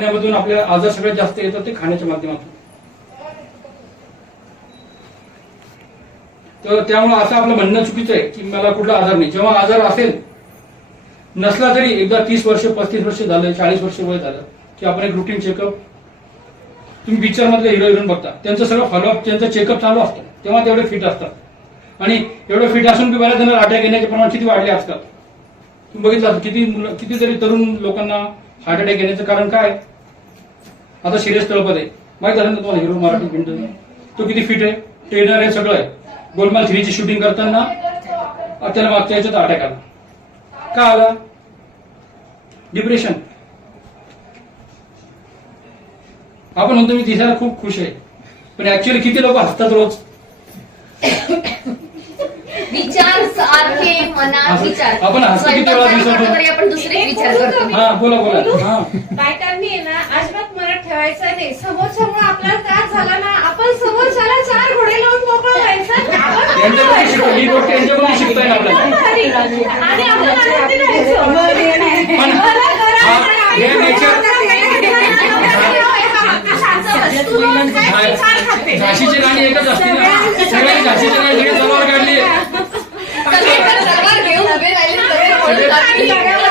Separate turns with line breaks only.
खाण्यामधून आपल्या आजार सगळ्यात जास्त येतात ते खाण्याच्या माध्यमातून. तर त्यामुळे असं आपलं म्हणणं चुकीचं आहे की मला कुठला आजार नाही. जेव्हा आजार असेल नसला तरी एकदा तीस वर्ष पस्तीस वर्ष झालं चाळीस वर्ष वय झालं की आपण एक रुटीन चेकअप तुम्ही पिक्चरमधले हिरो हिरोईन बघता. त्यांचं सगळं फॉलोअप त्यांचं चेकअप चालू असतं. तेव्हा तेवढे फिट असतात. आणि एवढे फिट असून की बऱ्याच जणांना अटॅक येण्याचे प्रमाण किती वाढले आजकाल? तुम्ही बघितलं किती मुलं कितीतरी तरुण लोकांना हार्ट अटॅक येण्याचं कारण काय? आता सिरियस तळपत आहे. माहीत झालं ना तुम्हाला हिरो मराठी पिंड? तो किती फिट आहे? ट्रेनर आहे सगळं आहे. गोलमाल थ्रीची शूटिंग करताना त्याला मागच्या याच्यात अटॅक आला. का आला? डिप्रेशन आपण म्हणतो मी दिसायला खूप खुश आहे. पण ऍक्च्युअली किती लोक हसतात रोज?
विचार सारखे मनात विचार.
आपण हसतो किती वेळा
स्वयंपाक
दिवसातून?
करतो तरी आपण दुसरे विचार करतो.
हा बोला बोला. हा.
बायकांनी आहे ना अजिबात मनात ठेवायचं नाही. समोरच्यामुळे त्रास झाला ना आपण समोरच्याला चार घोडे लावून मोकळं व्हायचं. आपण
यांच्याकडून शिकतो ही गोष्ट यांच्याकडून शिकता येईल आपल्याला.
आणि आपण आनंदी राहायचं.
पण हा, हे nature-
तू रोज काय ती चार खाते.
झाशीची राणी एकच असते ना. सगळ्यांनी झाशीची राणी
Olha, tá